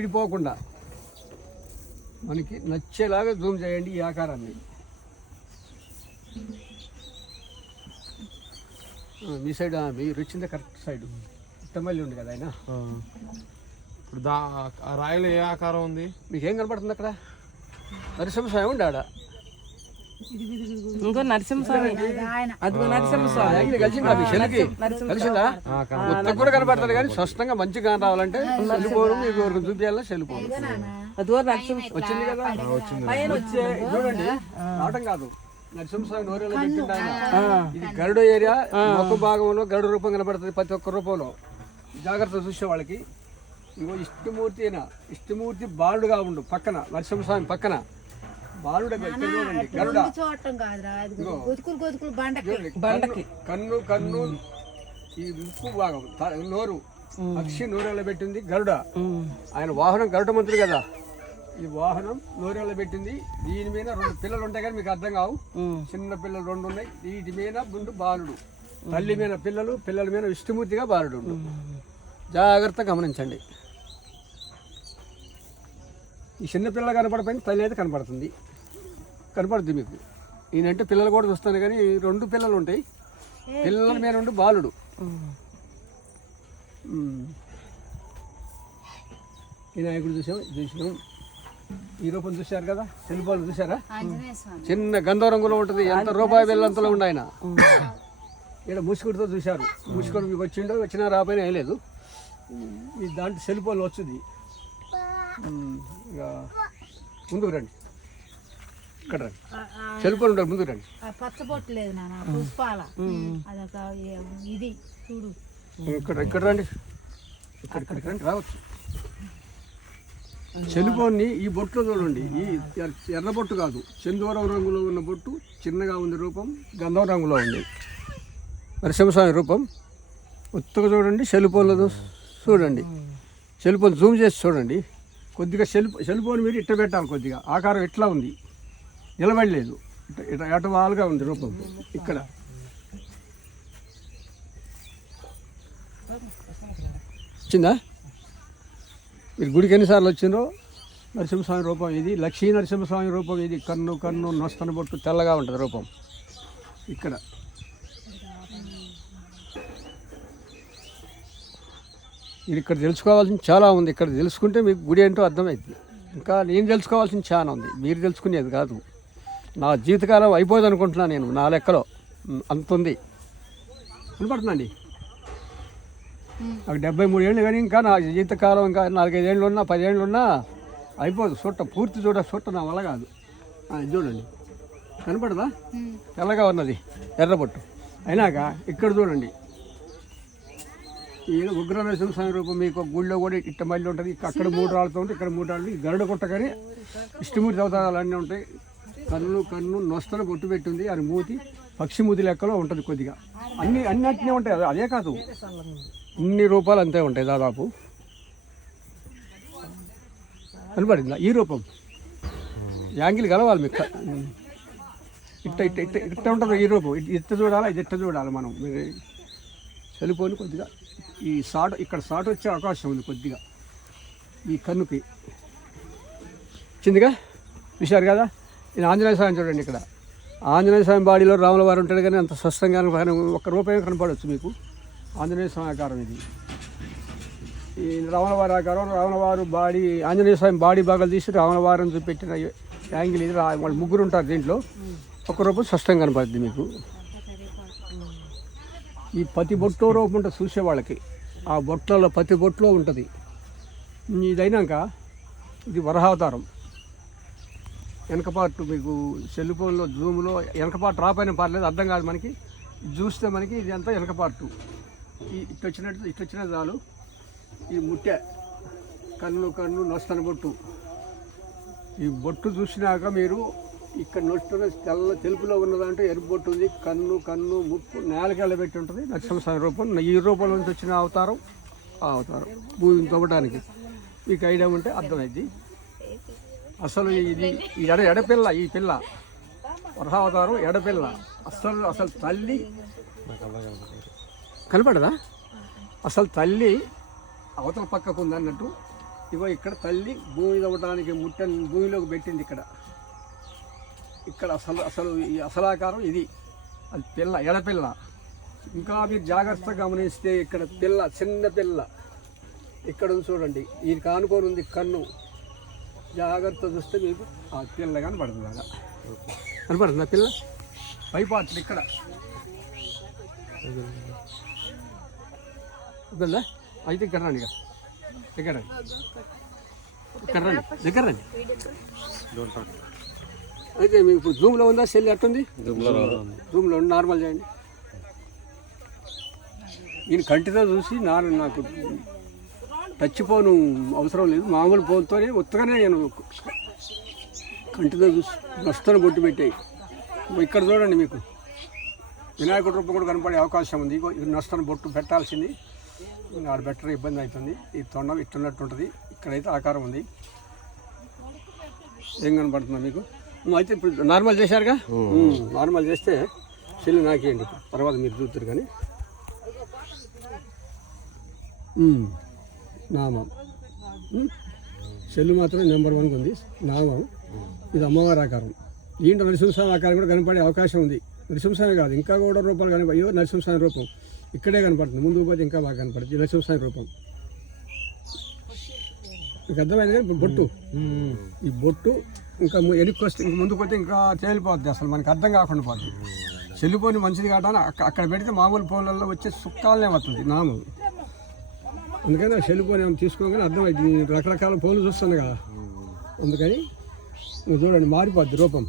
విడిపోకుండా మనకి నచ్చేలాగా జూమ్ చేయండి ఈ ఆకారాన్ని. మీ సైడ్ మీరు వచ్చిందే కరెక్ట్ సైడ్ ఇట్టమల్లి ఉంది కదా ఆయన. ఇప్పుడు ఆ రాయిలో ఏ ఆకారం ఉంది మీకు ఏం కనపడుతుంది అక్కడ? నరసింహస్వామి ఉండి ఆడ ఇంకో నరసింహస్వామి, అదిగో నరసింహస్వామి కలిసిందా? మొత్తం కూడా కనపడతారు కానీ స్పష్టంగా మంచిగా రావాలంటే సెల్లిపోరు మీకు ఎవరికి చూపించాలా సెల్లిపోరు వచ్చింది కదా. వచ్చే చూడండి రావటం కాదు, నరసింహస్వామి నోరేలో పెట్టిండు ఆయన. ఇది గరుడు ఏరియా ఒక భాగంలో గరుడు రూపం కనపడుతుంది ప్రతి ఒక్క రూపంలో. జాగ్రత్త చూసే వాళ్ళకి. ఇగో ఇష్టమూర్తి అయినా ఇష్టమూర్తి బాలుడుగా ఉండు పక్కన, నరసింహస్వామి పక్కన బాలుడు చూడండి గరుడ. కన్ను కన్ను ఈ ఉప్పు భాగం నోరు పక్షి నోరేలో పెట్టింది గరుడ. ఆయన వాహనం గరుడ మంత్రి కదా. ఈ వాహనం నోరేలో పెట్టింది. దీని మీద 2 పిల్లలు ఉంటాయి కానీ మీకు అర్థం కావు. చిన్న పిల్లలు 2 ఉన్నాయి. వీటి మీద ముందు బాలుడు, తల్లి మీద పిల్లలు, పిల్లల మీద విష్ణుమూర్తిగా బాలుడు. జాగ్రత్తగా గమనించండి. ఈ చిన్న పిల్లలు కనపడపోయిన తల్లి అయితే కనపడుతుంది మీకు. ఈయనంటే పిల్లలు కూడా చూస్తాను కానీ 2 పిల్లలు ఉంటాయి. పిల్లల మీద ఉండి బాలుడు. ఈ నాయకుడు చూసాం. ఈ రూపం చూశారు కదా, సెల్లిపాలు చూసారా? చిన్న గంధ రంగులో ఉంటుంది. ఎంత రూపాయి వెళ్ళంతలో ఉండి ఆయన. ఇక్కడ ముసుగుడితో చూశారు. ముసుగుడు మీకు వచ్చినా రాపోయినా వేయలేదు. ఈ దాంట్లో సెల్లిపాలు వచ్చింది. ఇక ముందుకు రండి, ఇక్కడ రండి. సెల్లిపాలు ఉంటారు, ముందుకు రండి. ఇక్కడ రండి, ఇక్కడికి రండి, రావచ్చు. చెలుపోని ఈ బొట్టులో చూడండి. ఈ ఎర్ర బొట్టు కాదు, చందూరం రంగులో ఉన్న బొట్టు చిన్నగా ఉంది. రూపం గంధం రంగులో ఉంది. నరసింహస్వామి రూపం ఉత్తగా చూడండి. చెలుపోన్లో చూడండి. చెలుపోని జూమ్ చేసి చూడండి. కొద్దిగా చెలుపోని మీరు ఇట్ట పెట్టాలి. కొద్దిగా ఆకారం ఎట్లా ఉంది, నిలబడలేదు. ఇట ఎటవాలుగా ఉంది రూపం. ఇక్కడ వచ్చిందా? మీరు గుడికి ఎన్నిసార్లు వచ్చిందో. నరసింహస్వామి రూపం ఇది. లక్ష్మీ నరసింహస్వామి రూపం ఇది. కన్ను కన్ను నొస్తన బొట్టు తెల్లగా ఉంటుంది రూపం. ఇక్కడ ఇది ఇక్కడ తెలుసుకోవాల్సింది చాలా ఉంది. ఇక్కడ తెలుసుకుంటే మీకు గుడి ఏంటో అర్థమవుతుంది. ఇంకా నేను తెలుసుకోవాల్సింది చాలా ఉంది, మీరు తెలుసుకునేది కాదు. నా జీవితకాలం అయిపోదు అనుకుంటున్నాను నేను. నా లెక్కలో అంత ఉంది. వినపడుతుందండి. నాకు 73 ఏళ్ళు కానీ ఇంకా నా జీవితకాలం ఇంకా 4-5 ఏళ్ళు ఉన్నా 10 ఏళ్ళు ఉన్నా అయిపోదు. పూర్తి చుట్ట నా వల్ల కాదు. చూడండి కనపడదా? తెల్లగా ఉన్నది ఎర్రబొట్టు. అయినాక ఇక్కడ చూడండి. ఈ ఉగ్ర నరసింహస్వామి రూపం మీకు గుళ్ళో కూడా ఇట్ట మళ్ళీ ఉంటుంది. అక్కడ 3 రాళ్ళతో ఉంటుంది, ఇక్కడ 3 రాళ్ళు. గరుడ కొట్టగానే విష్ణుమూర్తి అవతారాలు అన్నీ ఉంటాయి. కన్ను నొస్తన బొట్టు పెట్టింది. అది మూతి పక్షి మూతి లెక్కలో ఉంటుంది. కొద్దిగా అన్నిటినీ ఉంటాయి. అదే కాదు, ఇన్ని రూపాలు అంతే ఉంటాయి దాదాపు. కనపడిందా ఈ రూపం? యాంగిల్ కలవాలి మీకు. ఇట్ట ఉంటుంది ఈ రూపం. ఇట్ట చూడాలా, ఇది ఇట్ట చూడాలి మనం. చలిపోని కొద్దిగా ఈ సాటు, ఇక్కడ సాటు వచ్చే అవకాశం ఉంది కొద్దిగా ఈ కన్నుకి. వచ్చిందిగా, చూశారు కదా. ఇది ఆంజనేయ స్వామి చూడండి. ఇక్కడ ఆంజనేయ స్వామి బాడీలో రాముల వారు ఉంటాడు కానీ అంత స్పష్టంగా ఒక్క రూపాయి కనపడవచ్చు మీకు. ఆంజనేయ స్వామి ఆకారం ఇది. ఈ రాములవారి ఆకారం, రాములవారు బాడీ, ఆంజనేయ స్వామి బాడీ భాగాలు తీసి రాములవారిని చూపెట్టిన యాంగిల్ ఇది. వాళ్ళు 3 ఉంటారు దీంట్లో. ఒక్క రూపం స్పష్టంగా కనపడుతుంది మీకు. ఈ ప్రతి బొట్లో రూపం ఉంటుంది చూసే వాళ్ళకి. ఆ బొట్లలో ప్రతి బొట్లో ఉంటుంది. ఇదైనాక ఇది వరహావతారం. వెనకపాటు మీకు సెల్ఫోన్లో జూమ్లో వెనకపాటు రాపోయినా పర్లేదు, అర్థం కాదు మనకి. చూస్తే మనకి ఇది అంతా వెనకపాటు. ఇట్టు వచ్చినట్టు చాలు. ఈ ముట్టె కన్ను నొస్తన బొట్టు. ఈ బొట్టు చూసినాక మీరు ఇక్కడ నొస్తున్న తెలుపులో ఉన్నదంటే ఎరుపు బొట్టు ఉంది. కన్ను ముక్కు నేలకెళ్ళ పెట్టి ఉంటుంది. నరసింహస్వామి రూపం. ఈ రూపంలో నుంచి వచ్చిన అవతారం ఆ అవతారం భూమిని తవ్వడానికి మీకు ఐడియా ఉంటే అర్థమైంది. అసలు ఇది ఎడపిల్ల. ఈ పిల్ల వరహావతారం ఎడపిల్ల. అసలు తల్లి కనపడదా? అసలు తల్లి అవతల పక్కకు ఉందన్నట్టు ఇగో ఇక్కడ తల్లి భూమి తవ్వడానికి ముట్టని భూమిలోకి పెట్టింది. ఇక్కడ అసలు ఈ అసలాకారం ఇది. అది పిల్ల, ఎడపిల్ల. ఇంకా మీరు జాగ్రత్తగా గమనిస్తే ఇక్కడ పిల్ల, చిన్న పిల్ల ఇక్కడ ఉంది చూడండి. ఈ కానుకొని ఉంది కన్ను. జాగ్రత్త చూస్తే మీకు ఆ పిల్ల కనపడుతుంది. అలా కనపడుతుంది ఆ పిల్ల. పైపాట్లు ఇక్కడ వద్దా? అయితే ఇక్కడ రండి, ఇక్కడ రండి, ఇక్కడ రండి, దగ్గర రండి. అయితే మీకు ఇప్పుడు జూమ్లో ఉందా? సెల్ ఎట్టుంది? జూమ్లో ఉంది. నార్మల్ చేయండి. నేను కంటితో చూసి నాకు టచ్ ఫోను అవసరం లేదు. మామూలు ఫోన్తోనే ఉత్తగానే నేను కంటితో చూసి నష్టను బొట్టు పెట్టాయి. ఇక్కడ చూడండి, మీకు వినాయకుడి రూపం కూడా కనపడే అవకాశం ఉంది. ఇది నష్టను బొట్టు పెట్టాల్సింది. ఆడ బెటర్ ఇబ్బంది అవుతుంది. ఈ తొండం ఇట్టున్నట్టు ఉంటుంది. ఇక్కడైతే ఆకారం ఉంది. ఏం కనపడుతుందా మీకు? అయితే ఇప్పుడు నార్మల్ చేశారుగా. నార్మల్ చేస్తే సెల్లు నాకేయండి. తర్వాత మీరు చూస్తారు. కానీ నామం సెల్లు మాత్రం నెంబర్ 1 ఉంది. నామం ఇది అమ్మవారి ఆకారం. దీంట్లో నరసింహస్వామి ఆకారం కూడా కనపడే అవకాశం ఉంది. నరసింహస్వామి కాదు, ఇంకా కూడా రూపాలు కనపడి. అయ్యో నరసింహస్వామి రూపం ఇక్కడే కనపడుతుంది. ముందుకు పోతే ఇంకా బాగా కనపడుతుంది నరసింహస్వామి రూపం. మీకు అర్థమైంది కదా? బొట్టు, ఈ బొట్టు ఇంకా వెనక్కి వస్తే ఇంక ముందుకు పోతే ఇంకా తేలిపోద్ది. అసలు మనకు అర్థం కాకుండా పోతుంది. సెల్లుపోని మంచిది కావడానికి అక్కడ పెడితే మామూలు ఫోన్లలో వచ్చే సుక్కాలనే వస్తుంది నామం. అందుకని ఆ సెల్లుపోని తీసుకోగానే అర్థమైంది. రకరకాల ఫోన్లు చూస్తుంది కదా, అందుకని నువ్వు చూడండి మారిపోద్ది రూపం.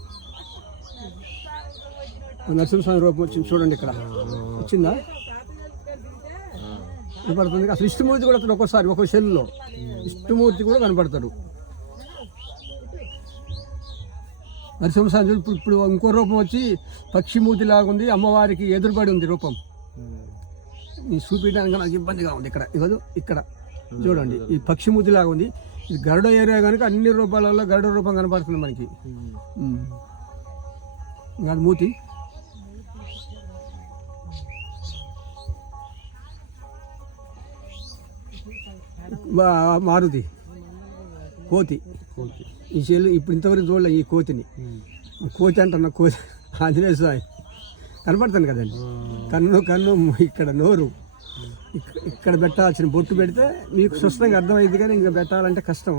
నరసింహస్వామి రూపం వచ్చింది చూడండి. ఇక్కడ వచ్చిందా? కనపడుతుంది. అసలు ఇష్టమూర్తి కూడా అతను ఒక్కోసారి ఒక్కో సెల్లో ఇష్టమూర్తి కూడా కనపడతాడు. నరసింహస్వామి ఇప్పుడు ఇంకో రూపం వచ్చి పక్షిమూర్తి లాగా ఉంది. అమ్మవారికి ఎదురుబడి ఉంది రూపం. ఈ చూపించడానికి నాకు ఇబ్బందిగా ఉంది. ఇక్కడ చూడండి, ఈ పక్షిమూర్తి లాగా ఉంది. ఇది గరుడ ఏరియా కనుక అన్ని రూపాలలో గరుడ రూపం కనపడుతుంది మనకి. ఇంకా మూతి మారుతి, కోతి. ఈ చెల్లు ఇప్పుడు ఇంతవరకు చూడలే ఈ కోతిని. కోతి అంటున్నా, కోతి ఆంజనేయ స్వామి కనపడతాను కదండి. కన్ను ఇక్కడ నోరు. ఇక్కడ పెట్టాల్సిన బొట్టు పెడితే మీకు స్పష్టంగా అర్థమైంది. కానీ ఇంకా పెట్టాలంటే కష్టం.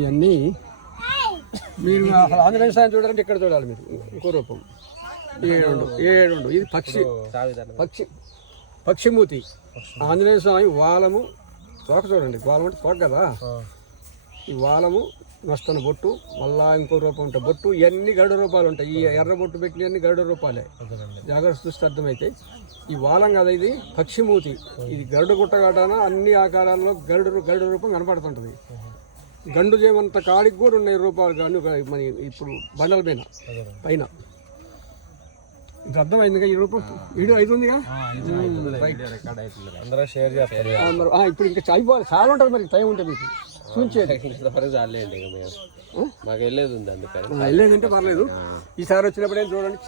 ఇవన్నీ మీరు అసలు ఆంజనేయ స్వామి చూడాలంటే ఇక్కడ చూడాలి మీరు. ఇంకో రూపం ఏడు. ఇది పక్షిమూతి. ఆంజనేయ స్వామి వాలము, తోక చూడండి. వాలం అంటే తోక కదా. ఈ వాలము, నష్టన బొట్టు, మళ్ళా ఇంకో రూపం ఉంటాయి. బొట్టు ఇవన్నీ గరుడ రూపాలు ఉంటాయి. ఈ ఎర్ర బొట్టు పెట్టినవన్నీ గరుడ రూపాలే. జాగ్రత్త చూస్తే అర్థమైతే ఈ వాలం కదా, ఇది పక్షిమూతి. ఇది గరుడ గుట్ట కాటాన అన్ని ఆకారాల్లో గరుడ రూపం కనపడుతుంటుంది. గండు చేమంత కాడికి కూడా ఉన్నాయి రూపాలు. కానీ మన ఇప్పుడు బండల పైన ఇది అర్థమైందిగా. ఈ రూపం వీడియో అవుతుందిగా. ఇప్పుడు ఇంకా అయిపోవాలి. చాలా ఉంటుంది మరి టైం ఉంటుంది మీకు చూపించేది. మాకు వెళ్ళేది ఉంది, అందుకని వెళ్ళేదంటే పర్లేదు. ఈసారి వచ్చినప్పుడు చూడండి.